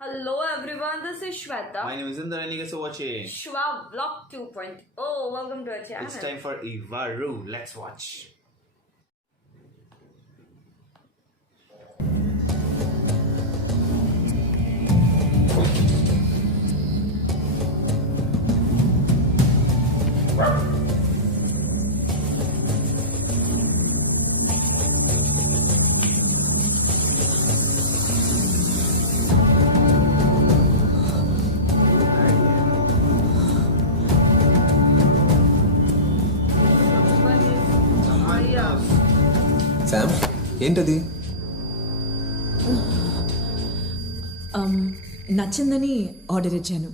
Hello everyone, this is Shweta. My name is Indra and you guys are watching. Shwa Vlog 2.0. Welcome to our channel. It's time for Ivaru. Let's watch. One is Aya. Sam ఏంటది? నచ్చిందని order ఇచ్చాను.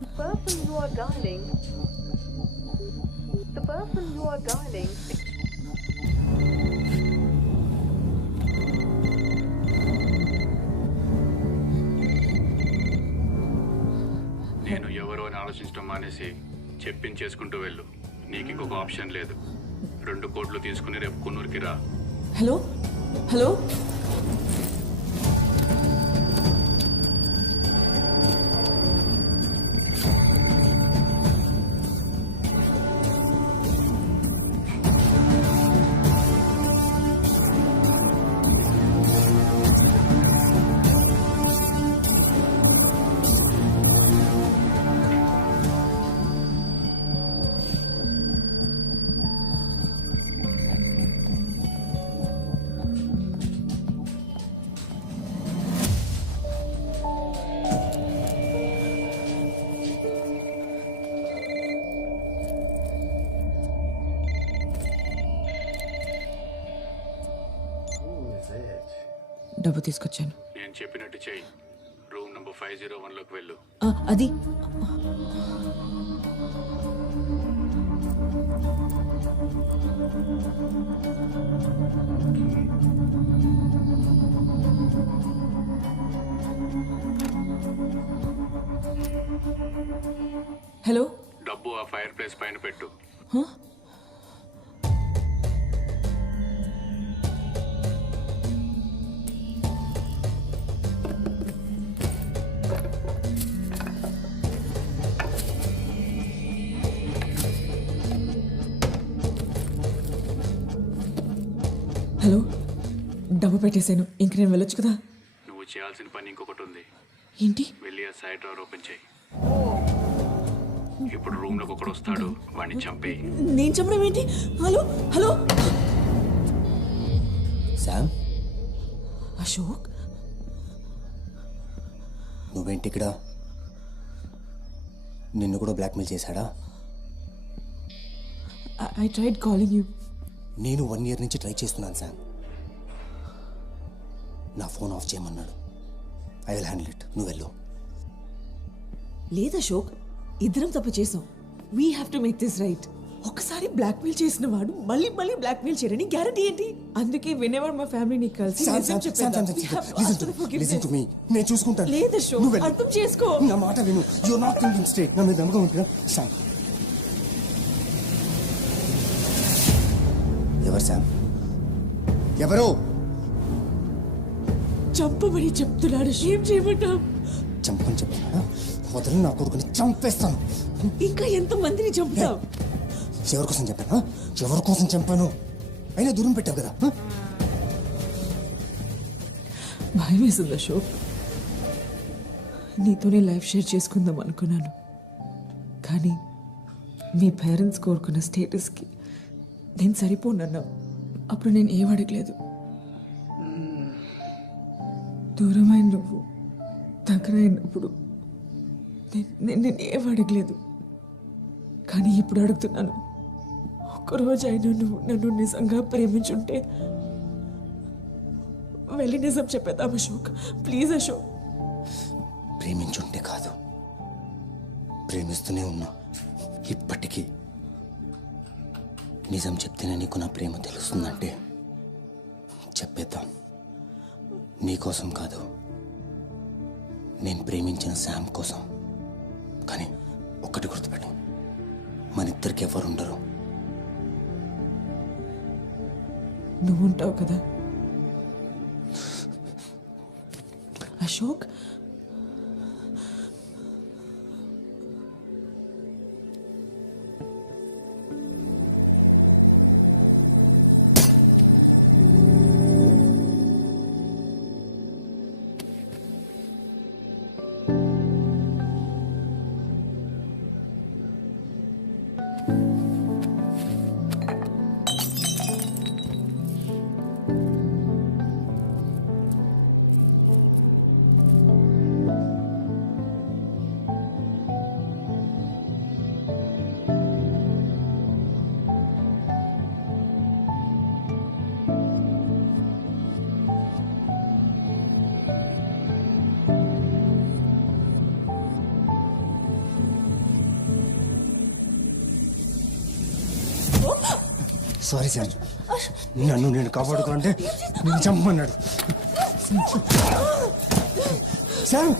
The person you are dialing. The person you are dialing. నేను ఎవరో అని ఆలోచించడం మానేసి చెప్పించేసుకుంటూ వెళ్ళు. నీకు ఇంకొక ఆప్షన్ లేదు. 2 కోట్లు తీసుకుని రేపు కొన్నూరుకి రా. హలో హలో డబ్బు తీసుకొచ్చాను. నేను చెప్పినట్టు చెయ్యి. రూమ్ నంబర్ 501లోకి వెళ్ళు. అది హలో డబ్బు ఆ ఫైర్ ప్లేస్ పైన పెట్టు. హలో డబ్బు పెట్టేశాను. ఇంక నేను వెళ్ళొచ్చు కదా? నువ్వు చేయాల్సిన పని ఇంకొకటి ఉంది. ఏంటి? వెళ్ళి ఆ సైడ్ డోర్ ఓపెన్ చేయి. ఇప్పుడు రూమ్ లోకి ఒకడు వస్తాడు. వాడిని చంపేయి. నేను చెప్పడం ఏంటి? హలో హలో శామ్ అశోక్, నువ్వేంటి ఇక్కడ? నిన్ను కూడా బ్లాక్మెయిల్ చేశాడా? I tried calling you. నేను 1 year నుంచి ట్రై చేస్తున్నాను శామ్. నా ఫోన్ ఆఫ్ చేయమన్నాడు. I will handle it. నువ్వు వెళ్ళు. లేదు అశోక్, ఇద్దరం తప్పు చేసాం. We have to make this right. ఒక్కసారి బ్లాక్మెయిల్ చేసిన వాడు మళ్ళీ మళ్ళీ బ్లాక్మెయిల్ చేయరని గ్యారంటీ ఏంటి? అందుకే వినేవాడు మా ఫ్యామిలీని కలిసి నిజం చెప్పేద్దాం. We have to ask for forgiveness. Listen to me. నేను చూసుకుంటాను. లేదు అశోక్, నువ్వు వెళ్ళు. అర్థం చేసుకో. నా మాట విను. You are not thinking straight. నా మీద నమ్మకం ఉంటుందా? శామ్, ఎవరు శామ్? ఎవరు? చంపమని చెప్తున్నాడు. ఏం చేయమంటావు? చంపని చెప్పానా? వదలు, నా కొడుకుని చంపేస్తాను. ఇంకా ఎంత మందిని చంపుతావు? ఎవరి కోసం చెప్పాను? ఎవరి కోసం చంపాను? అయినా దూరం పెట్టావు కదా. భయం వేసింది అశోక్. నీతోనే లైఫ్ షేర్ చేసుకుందాం అనుకున్నాను, కానీ మీ పేరెంట్స్ కోరుకున్న స్టేటస్కి నేను సరిపోనన్నావు. అప్పుడు నేను ఏం అడగలేదు. దూరమైన నువ్వు దగ్గరైనప్పుడు నేను ఏం అడగలేదు. కానీ ఇప్పుడు అడుగుతున్నాను. ఒక్కరోజు అయినా నువ్వు నన్ను నిజంగా ప్రేమించుంటే వెళ్ళి నిజం చెప్పేద్దాం అశోక్. ప్లీజ్ అశోక్. ప్రేమించుంటే కాదు, ప్రేమిస్తూనే ఉన్నా. ఇప్పటికీ నిజం చెప్తేనే నీకు నా ప్రేమ తెలుస్తుందంటే చెప్పేద్దాం. నీకోసం కాదు, నేను ప్రేమించిన శామ్ కోసం. కానీ ఒక్కటి గుర్తుపెట్టు, మన ఇద్దరికి ఎవరుండరు. నువ్వు ఉంటావు కదా అశోక్. సారీ సార్, నన్ను నేను కాపాడుకోవాలంటే నేను చంపమన్నాడు సార్.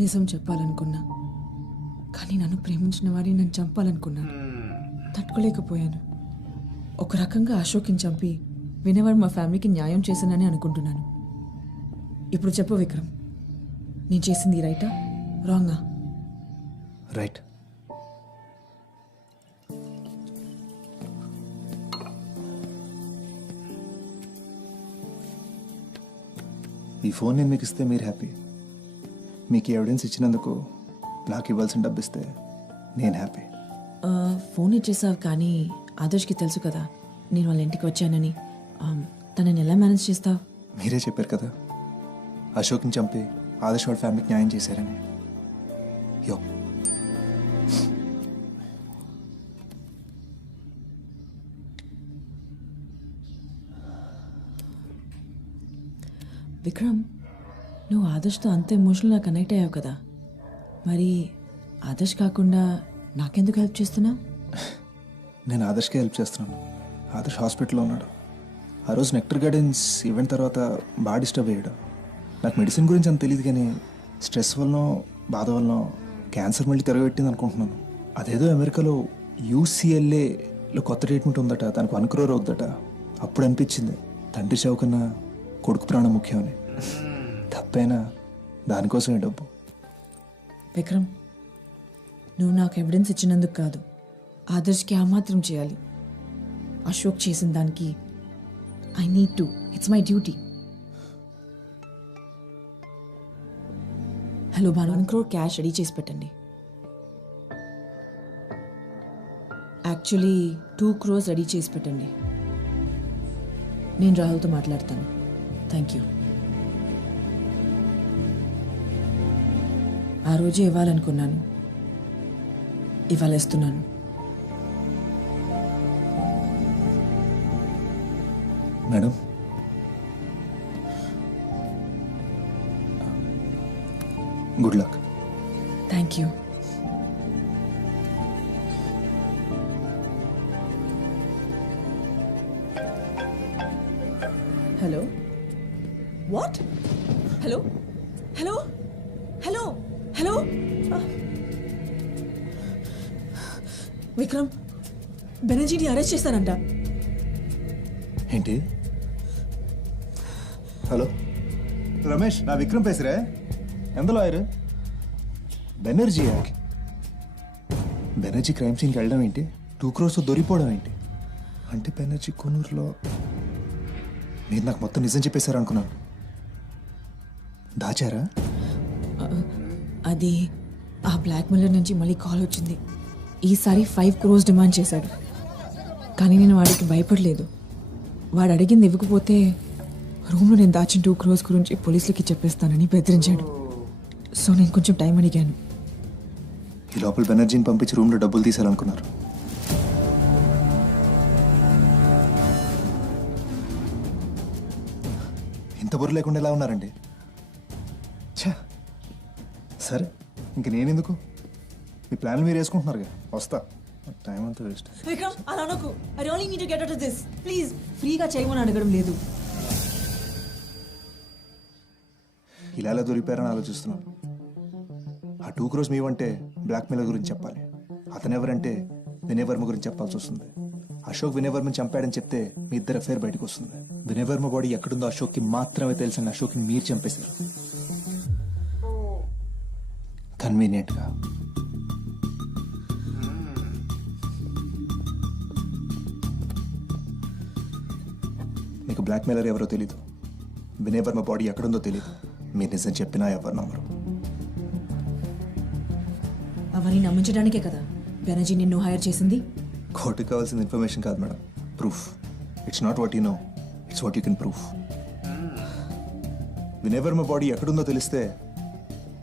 నిజం చెప్పాలనుకున్నా, కానీ నన్ను ప్రేమించిన వాడిని నన్ను చంపాలనుకున్నాను. తట్టుకోలేకపోయాను. ఒక రకంగా అశోక్ని చంపి వినేవాడు మా ఫ్యామిలీకి న్యాయం చేశానని అనుకుంటున్నాను. ఇప్పుడు చెప్పు విక్రమ్, నేను చేసింది రైటా రాంగా? రైట్. ఈ ఫోన్ నేను మీకు ఇస్తే మీరు హ్యాపీ. మీకు ఎవిడెన్స్ ఇచ్చినందుకు నాకు ఇవ్వాల్సిన డబ్బు ఇస్తే నేను హ్యాపీ. ఫోన్ ఇచ్చేసావు, కానీ ఆదర్శ్కి తెలుసు కదా నేను వాళ్ళ ఇంటికి వచ్చానని. తనని ఎలా మేనేజ్ చేస్తావు? మీరే చెప్పారు కదా అశోక్ని చంపి ఆదర్శ్ వాళ్ళ ఫ్యామిలీకి న్యాయం చేశారని. యో, విక్రమ్, నువ్వు ఆదర్శ్తో అంత ఎమోషనల్గా కనెక్ట్ అయ్యావు కదా, మరి ఆదర్శ్ కాకుండా నాకెందుకు హెల్ప్ చేస్తున్నావు? నేను ఆదర్శ్కే హెల్ప్ చేస్తున్నాను. ఆదర్శ్ హాస్పిటల్లో ఉన్నాడు. ఆ రోజు నెక్టర్ గార్డెన్స్ ఈవెంట్ తర్వాత బాగా డిస్టర్బ్ అయ్యాడు. నాకు మెడిసిన్ గురించి అంత తెలియదు, కానీ స్ట్రెస్ వలన బాధ వలన క్యాన్సర్ మళ్ళీ తిరగబెట్టింది అనుకుంటున్నాను. అదేదో అమెరికాలో UCLAలో కొత్త ట్రీట్మెంట్ ఉందట, దానికి 1 crore అవుద్దట. అప్పుడు అనిపించింది తండ్రి చావు కన్నా కొడుకు ప్రాణం ముఖ్యమని. తప్పైనా దానికోసమే డబ్బు. విక్రమ్, నువ్వు నాకు ఎవిడెన్స్ ఇచ్చినందుకు కాదు, ఆదర్శ్కి ఆ మాత్రం చేయాలి. అశోక్ చేసిన దానికి I need to, it's my duty. Hello Bhanu, 1 crore cash ready చేసి పెట్టండి. యాక్చువల్లీ 2 crores రెడీ చేసి పెట్టండి. నేను రాహుల్తో మాట్లాడతాను. Thank you. ఆ రోజే ఇవ్వాలనుకున్నాను, ఇవాళ ఇస్తున్నాను. Madam, good luck. Thank you. Hello, what? Hello hello hello hello Vikram, బెనర్జీని అరెస్ట్ చేశారంట. ఏంటి? హలో రమేష్, నా విక్రమ్ పేసరే. ఎంత లాయర్? బెనర్జీ క్రైమ్ సీన్కి వెళ్ళడం ఏంటి? 2 crores దొరికిపోవడం ఏంటి? అంటే బెనర్జీ కొనూరులో. మీరు నాకు మొత్తం నిజం చెప్పేశారు అనుకున్నాను. దాచారా? అది ఆ బ్లాక్ మెయిలర్ నుంచి మళ్ళీ కాల్ వచ్చింది. ఈసారి 5 crores డిమాండ్ చేశాడు, కానీ నేను వాడికి భయపడలేదు. వాడు అడిగింది ఇవ్వకపోతే రూమ్లో నేను దాచిన 2 crores గురించి పోలీసులకి చెప్పేస్తానని బెదిరించాడు. సో నేను కొంచెం టైం అడిగాను. ఈ లోపల బెనర్జీని పంపించి రూమ్లో డబ్బులు తీసారనుకున్నారు. ఇంత బుర్ర లేకుండా ఎలా ఉన్నారండి? ఛా, సరే ఇంక నేనెందుకు, మీ ప్లాన్లు మీరు వేసుకుంటున్నారుగా. వస్తా, టైం అంతా వేస్ట్. విక్రమ్, అలా అనకు. I really need to get out of this. Please, ఫ్రీగా చేయమని అడగడం లేదు. ఇలా దొరికిపోయారని ఆలోచిస్తున్నాను. ఆ 2 crores మీవంటే బ్లాక్ మెయిల్ గురించి చెప్పాలి. అతను ఎవరంటే వినయ్ వర్మ గురించి చెప్పాల్సి వస్తుంది. అశోక్ వినయ్ వర్మని చంపాడని చెప్తే మీ ఇద్దరు అఫేర్ బయటకు వస్తుంది. వినయ్ వర్మ బాడీ ఎక్కడుందో అశోక్కి మాత్రమే తెలిసిన అశోక్ని మీరు చంపేశారు కన్వీనియంట్ గా. మీకు బ్లాక్ మెయిలర్ ఎవరో తెలీదు, వినయ్ వర్మ బాడీ ఎక్కడుందో తెలీదు. మీరు నిజం చెప్పినా ఎవరు నమ్మరు. అవన్నీ నమ్మించడానికే కదా బెనర్జీ నిన్ను హైర్ చేసింది. కోర్టుకు కావాల్సిన ఇన్ఫర్మేషన్ కాదు madam, proof. It's not what you know, it's what you can proof. Vinay Varma body ఎక్కడుందో తెలిస్తే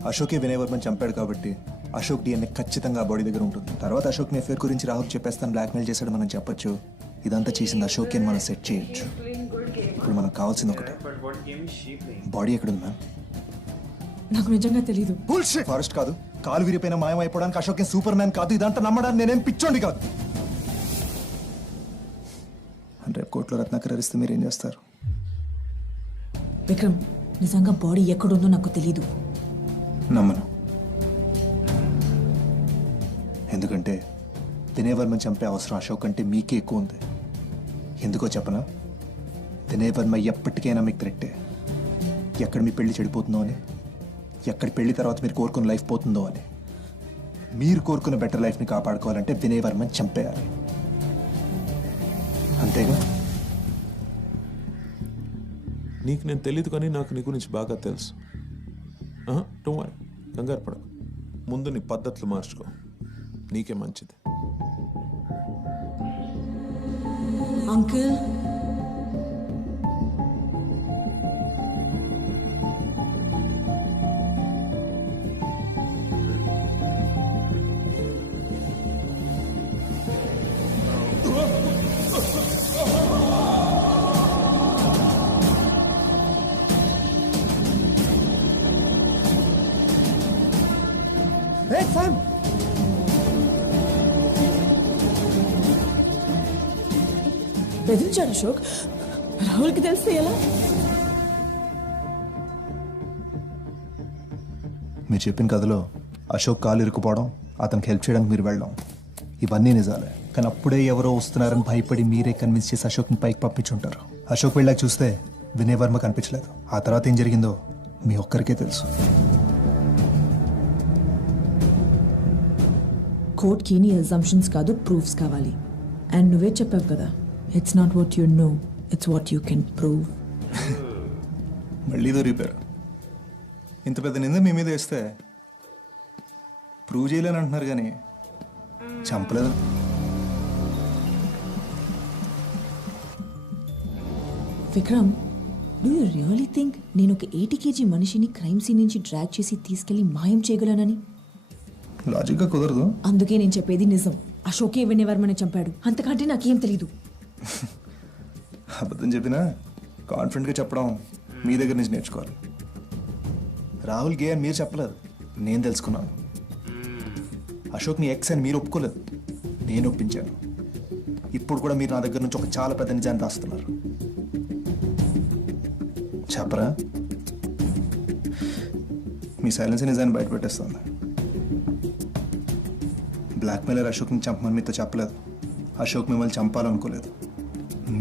అశోకే వినయ్ వర్మని చంపాడు కాబట్టి అశోక్ డిఎన్ఏ ఖచ్చితంగా ఆ బాడీ దగ్గర ఉంటుంది. తర్వాత అశోక్ని అఫేర్ గురించి రాహుల్ చెప్పేస్తాను బ్లాక్మెయిల్ చేశాడు మనం చెప్పొచ్చు. ఇదంతా చేసింది అశోకే అని మనం సెట్ చేయొచ్చు. ఇప్పుడు మనకు కావాల్సింది ఒకటే, But what game is she playing? Body ఎక్కడుంది మ్యామ్? నాకు నిజంగా తెలీదు. ఫారెస్ట్ కాదు, కాలు విరిపోయిన మాయం అయిపోవడానికి అశోక్ సూపర్ మ్యాన్ కాదు. ఇదంతా నమ్మడానికి నేనేం పిచ్చోండి కాదు. అంటే రేపు కోర్టులో రత్నాకర్ అరిస్తే మీరేం చేస్తారు? విక్రమ్, నిజంగా బాడీ ఎక్కడుందో నాకు తెలీదు. నమ్మను. ఎందుకంటే వినయ్ వర్మ చంపే అవసరం అశోక్ అంటే మీకే ఎక్కువ ఉంది. ఎందుకో చెప్పనా? వినయ్ వర్మ ఎప్పటికైనా మీకు థ్రెట్టే. ఎక్కడ మీ పెళ్లి చెడిపోతుందో అని, ఎక్కడ పెళ్లి తర్వాత మీరు కోరుకున్న లైఫ్ పోతుందో అని. మీరు కోరుకున్న బెటర్ లైఫ్ని కాపాడుకోవాలంటే వినయ్ వర్మని చంపేయాలి, అంతేగా? నీకు నేను తెలియదు కానీ నాకు నీ గురించి బాగా తెలుసు. డోంట్ వరీ, కంగారు పడకు. ముందు నీ పద్ధతులు మార్చుకో, నీకే మంచిది. అంకుల్, బెదిరించాడు అశోక్. రాహుల్కి తెలిస్తే ఎలా? మీరు చెప్పిన కథలో అశోక్ కాలు ఇరుక్కుపోవడం, అతనికి హెల్ప్ చేయడానికి మీరు వెళ్ళడం, ఇవన్నీ నిజాలే. కానీ అప్పుడే ఎవరో వస్తున్నారని భయపడి మీరే కన్విన్స్ చేసి అశోక్ని పైకి పంపించుంటారు. అశోక్ వెళ్ళాక చూస్తే వినయ్ వర్మ కనిపించలేదు. ఆ తర్వాత ఏం జరిగిందో మీ ఒక్కరికే తెలుసు. కోర్ట్కి నీ అజంప్షన్స్ కాదు, ప్రూఫ్స్ కావాలి. అండ్ నువ్వే చెప్పావు కదా, it's not what you know, it's what you can prove. మళ్ళీ దొరికిపోయారు. ఇంత పెద్ద నింద మీ మీద వేస్తే ప్రూవ్ చేయలేని అంటున్నారు కానీ చంపలేదు. Vikram, do you really think నేను ఒక 80 kg మనిషిని క్రైమ్ సీన్ నుంచి డ్రాగ్ చేసి తీసుకెళ్లి మాయం చేయగలనని? లాజిక్గా కుదరదు. అందుకే నేను చెప్పేది నిజం. అశోకే వినయ్ వర్మని చంపాడు, అంతకంటే నాకేం తెలీదు. అబద్ధం చెప్పినా కాన్ఫిడెంట్గా చెప్పడం మీ దగ్గర నుంచి నేర్చుకోవాలి. రాహుల్ గే అని మీరు చెప్పలేదు, నేను తెలుసుకున్నాను. అశోక్ని ఎక్స్ అని మీరు ఒప్పుకోలేదు, నేను ఒప్పించాను. ఇప్పుడు కూడా మీరు నా దగ్గర నుంచి ఒక చాలా పెద్ద నిజాన్ని దాస్తున్నారు. చెప్పరా? మీ సైలెన్స్ నిజాన్ని బయట పెట్టేస్తుంది. బ్లాక్మెయిలర్ అశోక్ని చంపమని మీతో చెప్పలేదు. అశోక్ మిమ్మల్ని చంపాలనుకోలేదు,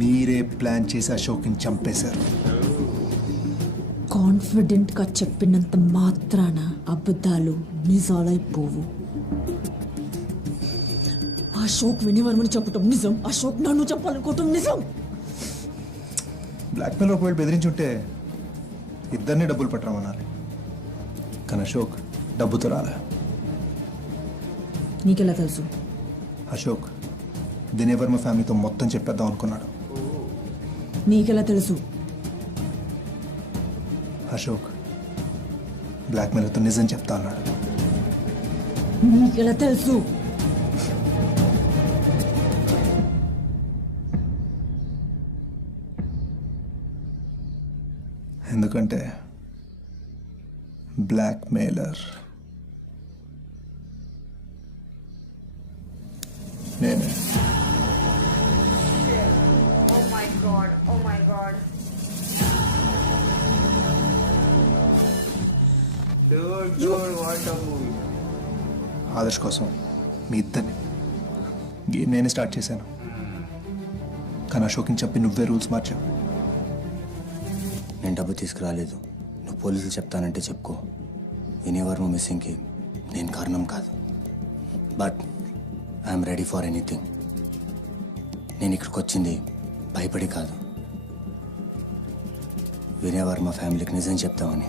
మీరే ప్లాన్ చేసి అశోక్ని చంపేశారు. కాన్ఫిడెంట్గా చెప్పినంత మాత్రాన అబద్ధాలు నిజాలైపోవు. అశోక్ వినయ్ వర్మని చంపటం నిజం, అశోక్ నన్ను చంపాలనుకోవటం నిజం. బ్లాక్మెయిల్ ఒకవేళ బెదిరించుంటే ఇద్దరిని డబ్బులు పట్టరమనాలి. కానీ అశోక్ డబ్బుతో రాలే. నీకెలా తెలుసు? అశోక్ వినయ్ వర్మ ఫ్యామిలీతో మొత్తం చెప్పేద్దాం అనుకున్నాడు. నీకెలా తెలుసు? అశోక్ బ్లాక్మెయిల్తో నిజం చెప్తా అన్నాడు. నీకెలా తెలుసు? ఎందుకంటే బ్లాక్మెయిలర్ నేనే. Oh my god, oh my god. Dude, what a movie. Adarsh కోసం మీ ఇద్దరిని గేమ్ నేనే స్టార్ట్ చేశాను, కానీ అశోక్ని చెప్పి నువ్వే రూల్స్ మార్చావు. నేను డబ్బు తీసుకురాలేదు. నువ్వు పోలీసులు చెప్తానంటే చెప్పుకో. వినేవర్మ మిస్సింగ్కి నేను కారణం కాదు. But I'm ready for anything. నేను ఇక్కడికి వచ్చింది భయపడి కాదు, వినేవర్మ ఫ్యామిలీకి నిజం చెప్తామని.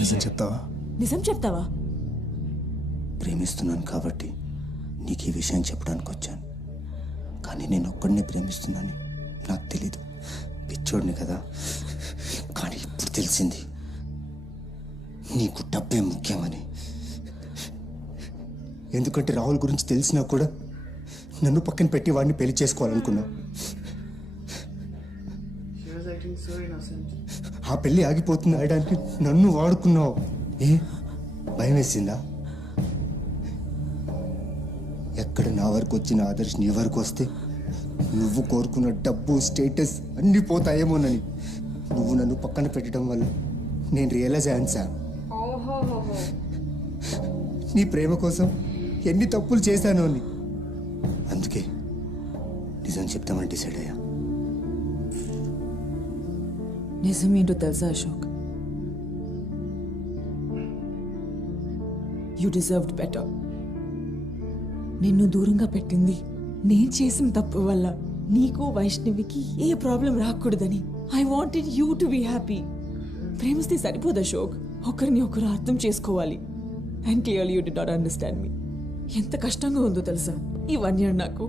నిజం చెప్తావా? నిజం చెప్తావా? ప్రేమిస్తున్నాను కాబట్టి నీకు ఈ విషయం చెప్పడానికి వచ్చాను. కానీ నేను ఒక్కడినే ప్రేమిస్తున్నాను నాకు తెలీదు. పిచ్చోడిని కదా. కానీ ఇప్పుడు తెలిసింది నీకు డబ్బే ముఖ్యమని. ఎందుకంటే రాహుల్ గురించి తెలిసినా కూడా నన్ను పక్కన పెట్టి వాడిని పెళ్లి చేసుకోవాలనుకున్నావు. ఆ పెళ్లి ఆగిపోతుంది ఆడడానికి నన్ను వాడుకున్నావు. ఏ భయం వేసిందా? ఎక్కడ నా వరకు వచ్చిన ఆదర్శ్ నీ వరకు వస్తే నువ్వు కోరుకున్న డబ్బు స్టేటస్ అన్నీ పోతాయేమోనని. నువ్వు నన్ను పక్కన పెట్టడం వల్ల నేను రియలైజ్ అయ్యాను సార్. ఓహోహోహో. నీ ప్రేమ కోసం ఎన్ని తప్పులు చేశాను అని. అందుకే నిజం చెప్తామని డిసైడ్ అయ్యా. నిజం ఏంటో తెలుసా అశోక్? You deserved better. నిన్ను దూరంగా పెట్టింది నేను చేసిన తప్పు వల్ల. నీకు వైష్ణవికి ఏ ప్రాబ్లం రాకూడదని. I wanted you to be happy. ప్రేమిస్తే సరిపోదు అశోక్, ఒకరిని ఒకరు అర్థం చేసుకోవాలి. And clearly you do not understand me. ఎంత కష్టంగా ఉందో తెలుసా ఈ 1 year నాకు.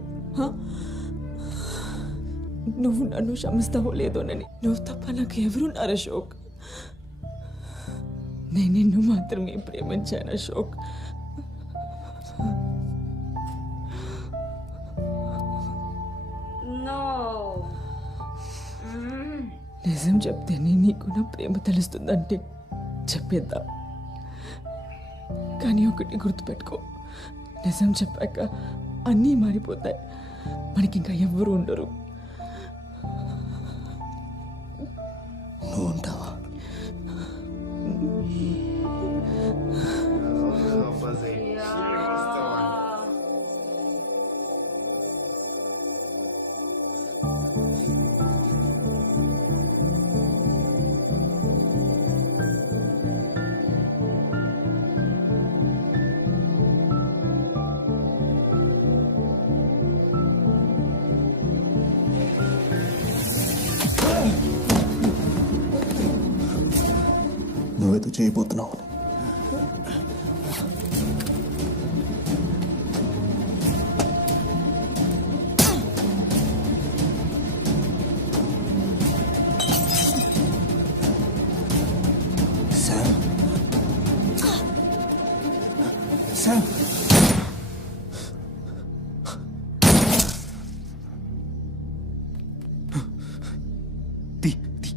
నువ్వు నన్ను క్షమిస్తావో లేదోనని. నువ్వు తప్ప నాకు ఎవరున్నారు అశోక్? నేను నిన్ను మాత్రమే ప్రేమించాను అశోక్. No. నిజం చెప్తేనే నీకు నా ప్రేమ తెలుస్తుందంటే చెప్పేద్దాం. కానీ ఒకటి గుర్తుపెట్టుకో, నిజం చెప్పాక అన్నీ మారిపోతాయి. మనకింకా ఎవ్వరూ ఉండరు. నువ్వు ఉంటావా? నువ్వేదో చేయబోతున్నావు. శామ్, శామ్, తీ, తీ.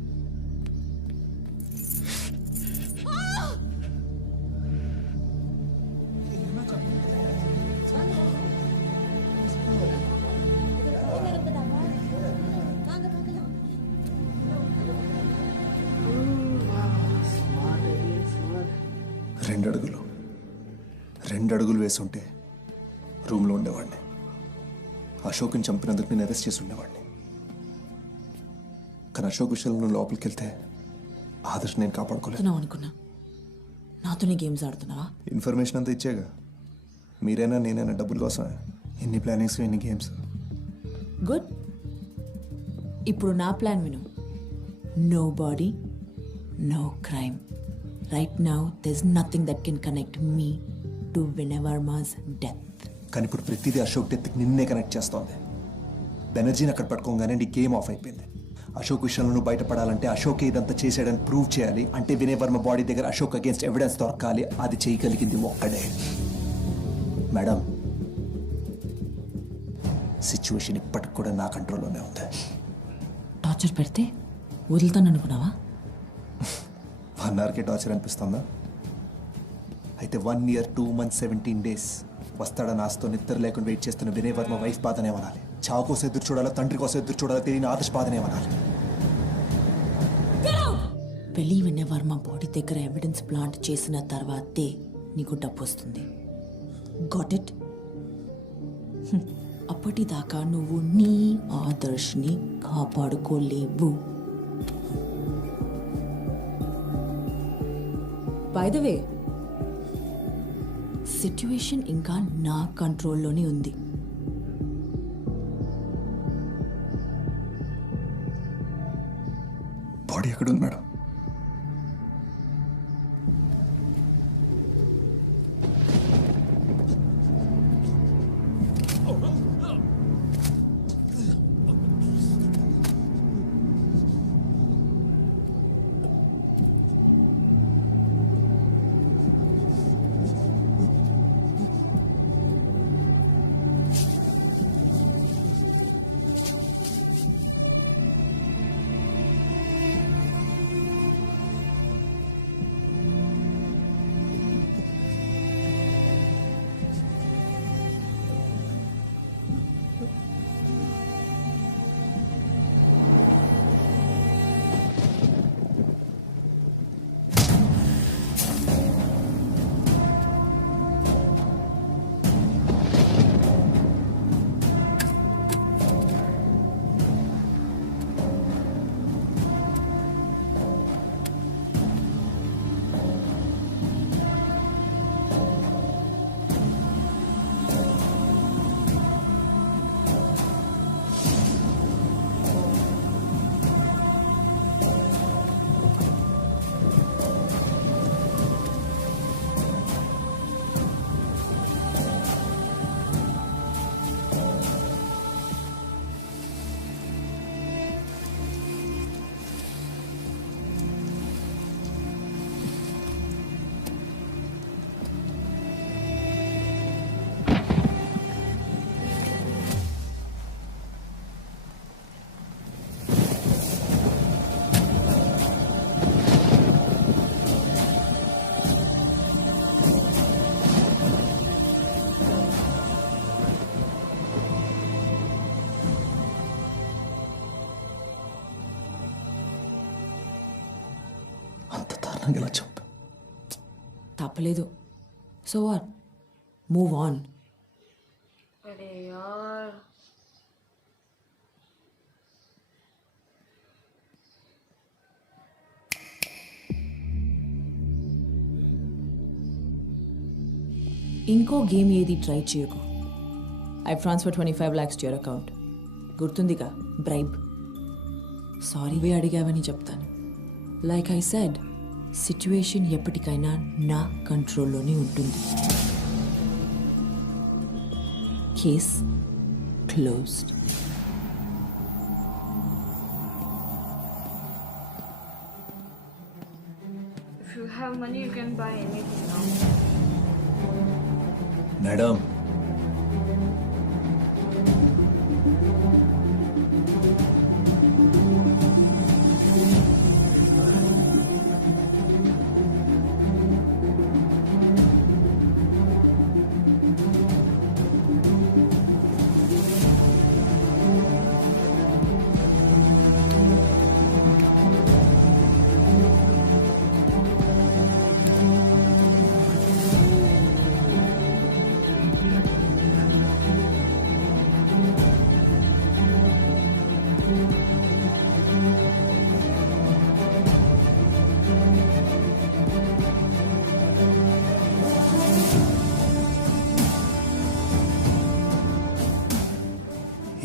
రెండు అడుగులు వేసుంటే రూమ్లో ఉండేవాడిని. అశోక్ని చంపినందుకు నేను అరెస్ట్ చేసి ఉండేవాడిని. కానీ అశోక్ విషయంలో నువ్వు లోపలికి వెళ్తే ఆదర్శ్ నేను కాపాడుకోలేదు అనుకున్నా. నాతోనే గేమ్స్ ఆడుతున్నావా? ఇన్ఫర్మేషన్ అంతా ఇచ్చేగా. మీరైనా నేనైనా డబ్బుల కోసం ఎన్ని ప్లానింగ్స్ ఎన్ని గేమ్స్. గుడ్. ఇప్పుడు నా ప్లాన్ విను. No body, no crime. Right now there is nothing that can connect me to వినయవర్మస్ డెత్. కానీ ఇప్పుడు ప్రతిదీ అశోక్ డెత్కి నిన్నే కనెక్ట్ చేస్తోంది. బెనర్జీని అక్కడ పట్టుకోగానే నీ గేమ్ ఆఫ్ అయిపోయింది. అశోక్ విషయంలో నువ్వు బయటపడాలంటే అశోక్ ఇదంతా చేశాడని ప్రూవ్ చేయాలి. అంటే వినయవర్మ బాడీ దగ్గర అశోక్ అగేన్స్ట్ ఎవిడెన్స్ దొరకాలి. అది చేయగలిగింది ఒక్కడే. మేడం, సిచ్యువేషన్ ఇప్పటికి కూడా నా కంట్రోల్లోనే ఉంది. టార్చర్ పెడితే వదులుతాను అనుకున్నావా? 1 hourకే టార్చర్ అనిపిస్తుందా? అయితే 1 year 2 months 17 days వస్తాడని ఆస్తో నిద్ర లేకుండా వెయిట్ చేస్తున్న వినయవర్మ వైఫ్ బాధనే అనాలి. చావు కోసం ఎదురు చూడాలా, తండ్రి కోసం ఎదురు చూడాలా తెలియని ఆదర్శ బాధనే అనాలి. బిలీవ్ ఇన్ ఎవర్ మా బాడీ దగ్గర ఎవిడెన్స్ ప్లాంట్ చేసిన తర్వాతే నీకు డబ్బు వస్తుంది. Got it? అప్పటిదాకా నువ్వు నీ ఆదర్శ్ని కాపాడుకోలేవు. బై ద వే, సిట్యుయేషన్ ఇంకా నా కంట్రోల్లోనే ఉంది. బాడీ ఎక్కడుంది మేడం? అంత దారుణంగా ఇలా చెప్పు. తప్పలేదు. So what, move on. अरे यार ఇంకో గేమ్ ఏది ట్రై చేయకు. I transfer 25 lakhs to your account. గుర్తుందిగా, బ్రైబ్. సారీ వే అడిగావని చెప్తాను. లైక్ ఐ సెడ్, సిచ్యువేషన్ ఎప్పటికైనా నా కంట్రోల్లోనే ఉంటుంది. Case closed. if you have money you can buy anything now. Madam,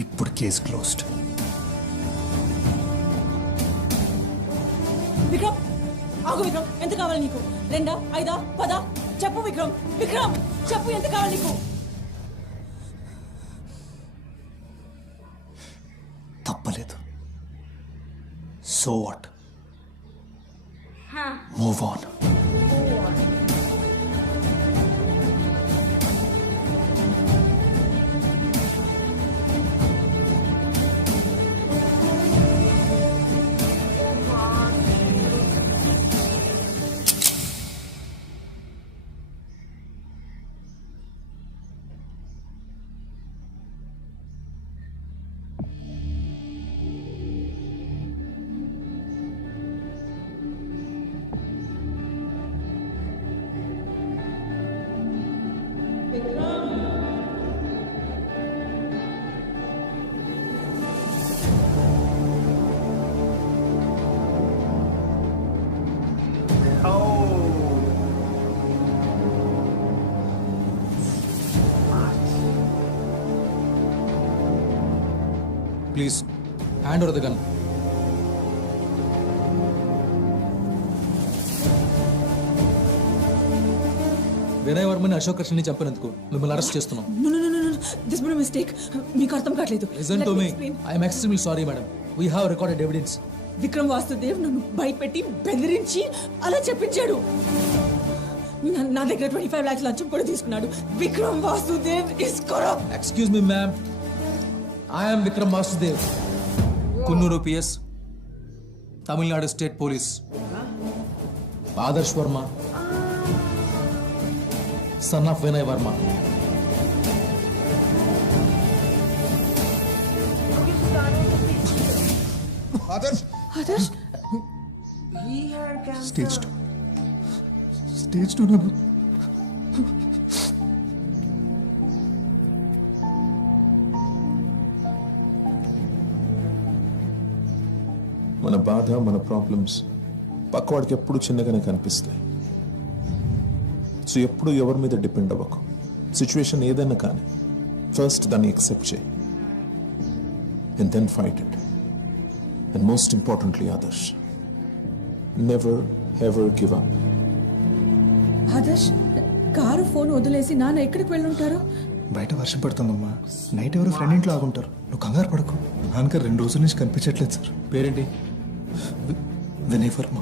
ఇప్పుడు కేసు క్లోజ్డ్. విక్రమ్, ఆగు విక్రమ్. ఎంత కావాలి నీకు? 2, 5, 10? చెప్పు విక్రమ్. విక్రమ్ చెప్పు, ఎంత కావాలి నీకు? తప్పలేదు. So what, move on. Please hand over the gun. Vinay వర్మని అశోక్ కృష్ణని చంపినందుకు మిమ్మల్ని అరెస్ట్ చేస్తున్నాం. No, no, no, no, no. This was a mistake. మీకు అర్థం కావట్లేదు. Listen to me. I am extremely sorry madam. We have recorded evidence. Vikram Vasudev నన్ను భయపెట్టి బెదిరించి అలా చెప్పించాడు. నా దగ్గర 25 lakhs లంచం కూడా తీసుకున్నాడు. Vikram Vasudev is corrupt. Excuse me ma'am, I am Vikram Vasudev, Kunnur PS, Tamil Nadu state police. Adarsh Varma, sun of Vinay Varma. Adarsh Adarsh stage 2 నన్ను మన బాధ, మన ప్రాబ్లమ్స్ పక్కవాడికి ఎప్పుడు చిన్నగానే కనిపిస్తాయి. సో ఎప్పుడు ఎవరి మీద డిపెండ్ అవ్వకు. సిచ్యువేషన్ ఏదైనా కానీ ఫస్ట్ దాన్ని యాక్సెప్ట్ చేయి and then fight it. And most importantly Adarsh, never ever give up. Adarsh car phone వదిలేసి నాన్న ఎక్కడికి వెళ్ళుంటారు? బయట వర్షం పడుతుందమ్మా. నైట్ ఎవరు ఫ్రెండ్ ఇంట్లో ఆగుంటారు. నువ్వు కంగారు పడకు. నాన్నగారు 2 రోజుల నుంచి కనిపించట్లేదు సార్. పేరేంటి? Vinay Varma.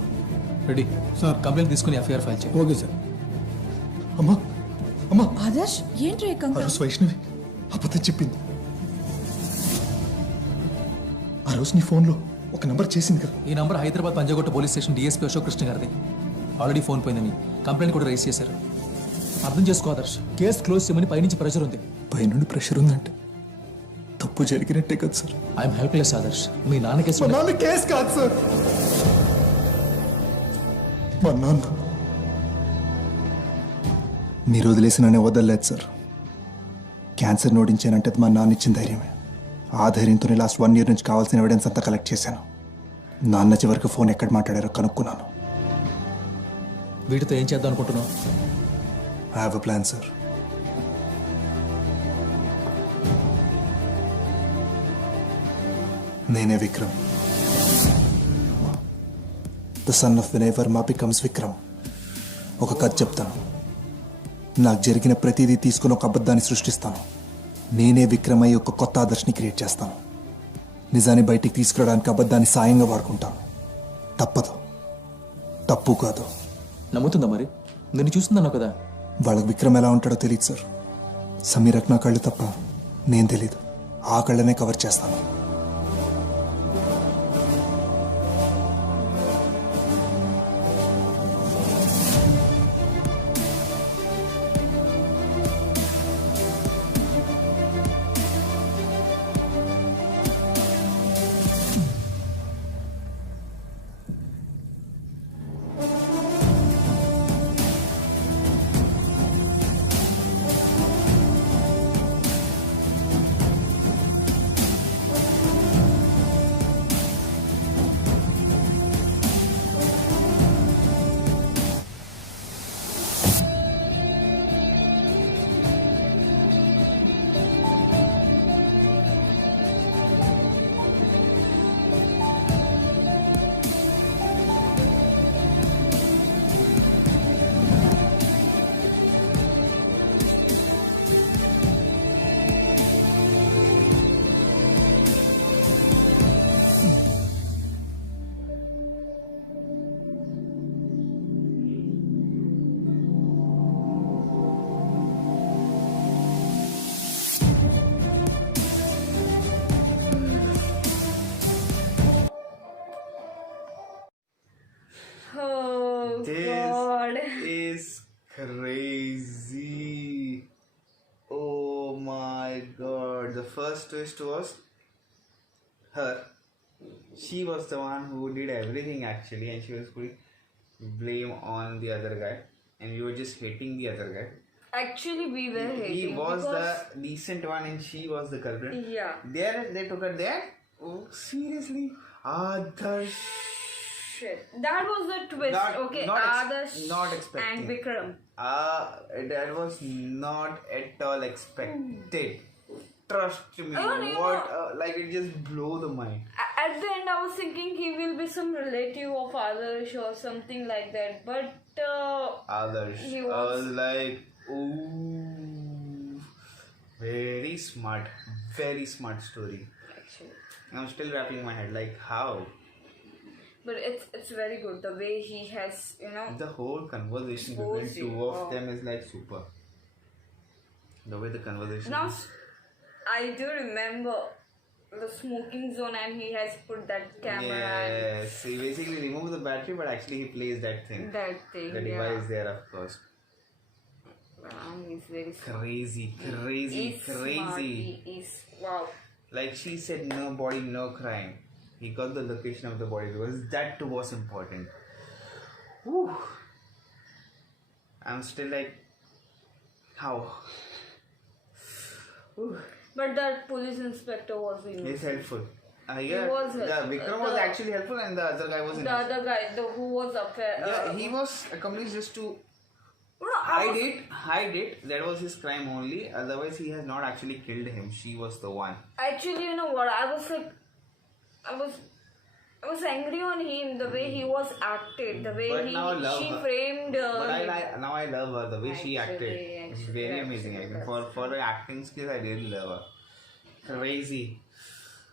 Ready sir. Complaint తీసుకుని ఎఫ్ఐఆర్ ఫైల్ చేయి. Okay sir. అమ్మా అమ్మా, ఆదర్శ్ ఏంట్రా ఆ రోజు వైష్ణవి అబద్ధం చెప్పింది. ఆ రోజు నీ ఫోన్లో ఒక నంబర్ చేసింది కదా. ఈ number Hyderabad Panjagutta police station DSP Ashok Krishna గారిది. ఆల్రెడీ ఫోన్ పోయిందని కంప్లైంట్ కూడా రైజ్ చేశారు. అర్థం చేసుకో ఆదర్శ్, కేసు క్లోజ్ చేయమని పైనుంచి ప్రెషర్ ఉంది. పైనుండి ప్రెషర్ ఉందంటే తప్పు జరిగినట్టే కదా సార్. I'm helpless Adarsh. మీ నాన్న కేసు మా నాన్న కేసు కాదు సార్. మా నాన్న మీరు వదిలేసి నన్ను వదలలేదు సార్. క్యాన్సర్ నోడించానంటే అది మా నాన్న ఇచ్చిన ధైర్యమే. ఆ ధైర్యంతోనే లాస్ట్ 1 year నుంచి కావాల్సిన ఎవిడెన్స్ అంతా కలెక్ట్ చేశాను. నాన్న చివరికి ఫోన్ ఎక్కడ మాట్లాడారో కనుక్కున్నాను. వీటితో ఏం చేద్దాం అనుకుంటున్నావు? I have a plan sir. నేనే Vikram. The son of Vinay Varma becomes Vikram. ఒక కథ చెప్తాను. నాకు జరిగిన ప్రతిదీ తీసుకుని ఒక అబద్ధాన్ని సృష్టిస్తాను. నేనే విక్రమ్ అయ్యి ఒక కొత్త ఆదర్శని క్రియేట్ చేస్తాను. నిజాన్ని బయటికి తీసుకురావడానికి అబద్ధాన్ని సాయంగా వాడుకుంటాను. తప్పదు, తప్పు కాదు. నమ్ముతుందా మరి? నేను చూస్తున్నాను కదా. వాళ్ళకి విక్రమ్ ఎలా ఉంటాడో తెలియదు సార్. సమీరకు నా కళ్ళు తప్ప నేను తెలీదు. ఆ కళ్ళనే కవర్ చేస్తాను. Oh This God. is crazy. Oh my God. The first twist was her. She was the one who did everything actually, and she was putting blame on the other guy, and we were just hating the other guy. Actually, we were He hating. was because, the decent one and she was the culprit. Yeah. There, they took her there. Oh, seriously? Adarsh. Shit. That was the twist. Okay, Adarsh not expecting. and Vikram. That was not at all expected. Trust me. Oh, no, What? Like it just blew the mind. At the end, I was thinking he will be some relative of Adarsh or something like that. But Adarsh. He I was- was like, ooh, very smart story. actually, I'm still wrapping my head like how but it's very good the way he has, the whole conversation between Exposed you. two of Wow. them is like super. The way the conversation. Now, is. I do remember the smoking zone, and he has put that camera Yes, he basically removed the battery, but actually he plays that thing. and that thing. The device there, of course. He's very smart. Crazy. He's smart. He is wow. Like she said, no body, no crime. He got the location of the body because that too was important. Whew. I'm still like, how? Whew. But that police inspector was He's helpful. Yeah, He was Vikram was actually helpful and the other guy was the innocent. other guy, who was up there. Yeah, he was accomplished just to No, I was- hide it. That was his crime only. Otherwise, he has not actually killed him. She was the one. Actually, you know what? I was angry on him, the way he was acted, the way But now I love she her. framed. But now I love her. The way she acted. It's Actually, very actually, amazing. I mean, that's- for her acting skills, I really love her. Crazy.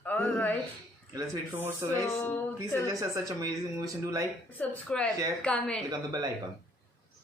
All right. Let's wait for more. So So, guys, please till- suggest us such amazing movies and do like, Subscribe, share, comment. click on the bell icon.